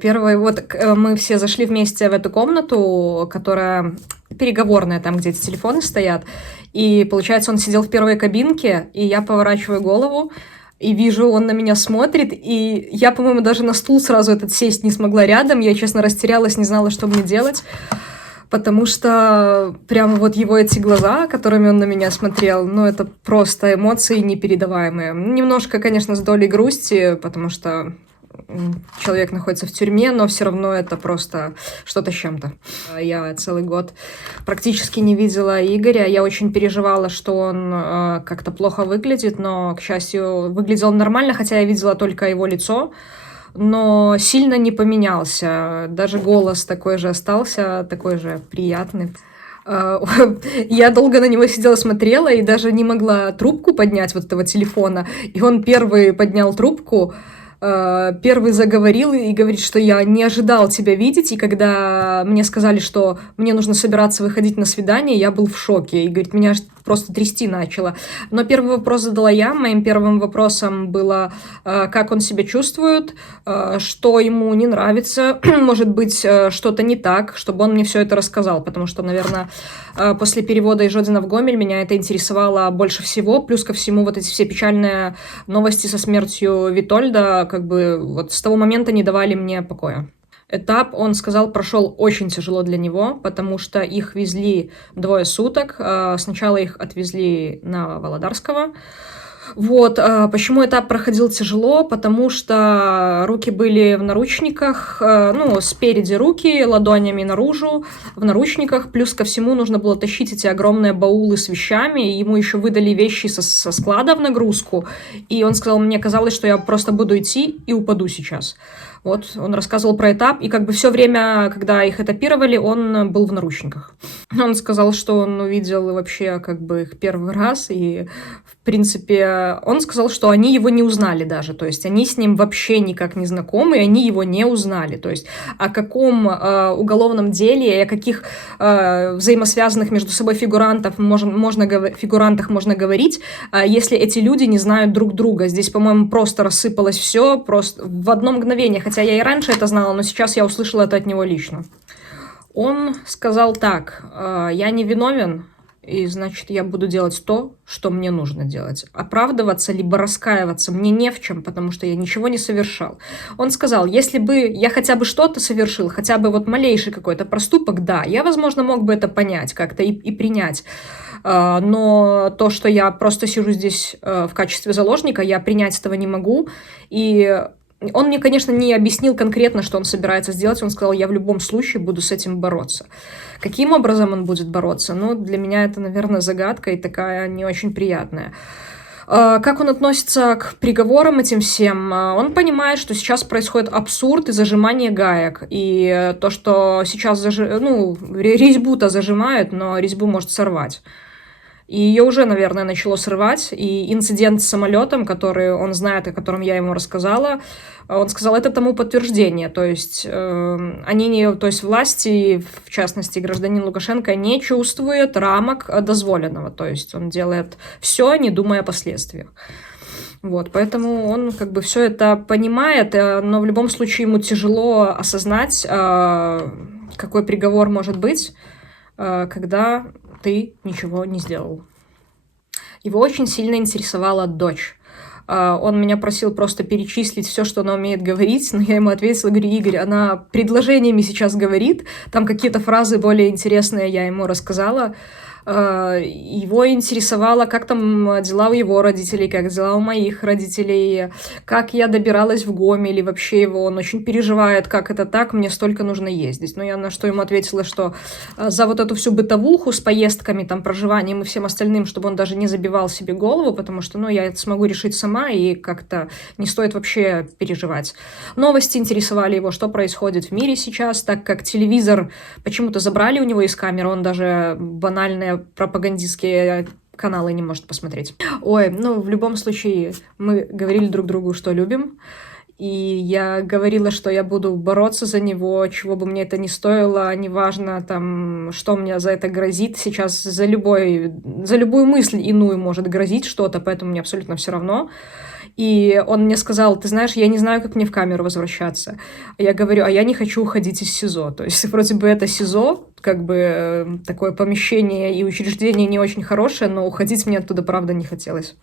Первый, мы все зашли вместе в эту комнату, которая переговорная, там, где эти телефоны стоят. И, получается, он сидел в первой кабинке, и я поворачиваю голову, и вижу, он на меня смотрит, и я, по-моему, даже на стул сразу этот сесть не смогла рядом. Я, честно, растерялась, не знала, что мне делать, потому что прямо вот его эти глаза, которыми он на меня смотрел, ну, это просто эмоции непередаваемые. Немножко, конечно, с долей грусти, потому что человек находится в тюрьме, но все равно это просто что-то с чем-то. Я целый год практически не видела Игоря. Я очень переживала, что он как-то плохо выглядит, но, к счастью, выглядел он нормально, хотя я видела только его лицо, но сильно не поменялся. Даже голос такой же остался, такой же приятный. Я долго на него сидела, смотрела и даже не могла трубку поднять вот этого телефона. И он первый поднял трубку, первый заговорил и говорит, что я не ожидал тебя видеть, и когда мне сказали, что мне нужно собираться выходить на свидание, я был в шоке, и говорит, меня просто трясти начало. Но первый вопрос задала я, моим первым вопросом было, как он себя чувствует, что ему не нравится, может быть, что-то не так, чтобы он мне все это рассказал, потому что, наверное, после перевода из Жодина в Гомель меня это интересовало больше всего, плюс ко всему вот эти все печальные новости со смертью Витольда, как бы вот с того момента не давали мне покоя. Этап, он сказал, прошел очень тяжело для него, потому что их везли 2 суток. Сначала их отвезли на Володарского. Вот, почему этап проходил тяжело? Потому что руки были в наручниках, ну, спереди руки, ладонями наружу, в наручниках, плюс ко всему нужно было тащить эти огромные баулы с вещами, ему еще выдали вещи со склада в нагрузку, и он сказал, мне казалось, что я просто буду идти и упаду сейчас. Вот, он рассказывал про этап, и как бы все время, когда их этапировали, он был в наручниках. Он сказал, что он увидел вообще как бы их первый раз, и в принципе, он сказал, что они его не узнали даже, то есть они с ним вообще никак не знакомы, и они его не узнали, то есть о каком уголовном деле и о каких взаимосвязанных между собой фигурантах можно говорить, если эти люди не знают друг друга. Здесь, по-моему, просто рассыпалось все, просто в одно мгновение, хотя я и раньше это знала, но сейчас я услышала это от него лично. Он сказал так, я не виновен, и, значит, я буду делать то, что мне нужно делать. Оправдываться либо раскаиваться мне не в чем, потому что я ничего не совершал. Он сказал, если бы я хотя бы что-то совершил, хотя бы вот малейший какой-то проступок, да, я, возможно, мог бы это понять как-то и принять. Но то, что я просто сижу здесь в качестве заложника, я принять этого не могу. И он мне, конечно, не объяснил конкретно, что он собирается сделать. Он сказал, я в любом случае буду с этим бороться. Каким образом он будет бороться? Ну, для меня это, наверное, загадка и такая не очень приятная. Как он относится к приговорам этим всем? Он понимает, что сейчас происходит абсурд и зажимание гаек. И то, что сейчас резьбу-то зажимают, но резьбу может сорвать. И ее уже, наверное, начало срывать. И инцидент с самолетом, который он знает, о котором я ему рассказала, он сказал, это тому подтверждение. То есть, власти, в частности, гражданин Лукашенко, не чувствует рамок дозволенного. То есть он делает все, не думая о последствиях. Вот, поэтому он как бы все это понимает, но в любом случае ему тяжело осознать, какой приговор может быть, когда ты ничего не сделал. Его очень сильно интересовала дочь. Он меня просил просто перечислить все, что она умеет говорить, но я ему ответила, говорю, Игорь, она предложениями сейчас говорит, там какие-то фразы более интересные я ему рассказала. Его интересовало, как там дела у его родителей, как дела у моих родителей, как я добиралась в Гомель, и вообще он очень переживает, как это так, мне столько нужно ездить. Но я на что ему ответила, что за вот эту всю бытовуху с поездками, там, проживанием и всем остальным, чтобы он даже не забивал себе голову, потому что, я это смогу решить сама, и как-то не стоит вообще переживать. Новости интересовали его, что происходит в мире сейчас, так как телевизор почему-то забрали у него из камеры, он даже банальные пропагандистские каналы не может посмотреть. В любом случае, мы говорили друг другу, что любим, и я говорила, что я буду бороться за него, чего бы мне это ни стоило, неважно, там, что мне за это грозит. Сейчас за любую мысль иную может грозить что-то, поэтому мне абсолютно все равно. И он мне сказал: ты знаешь, я не знаю, как мне в камеру возвращаться. А я говорю: а я не хочу уходить из СИЗО. То есть вроде бы это СИЗО, как бы такое помещение и учреждение не очень хорошее, но уходить мне оттуда, правда, не хотелось.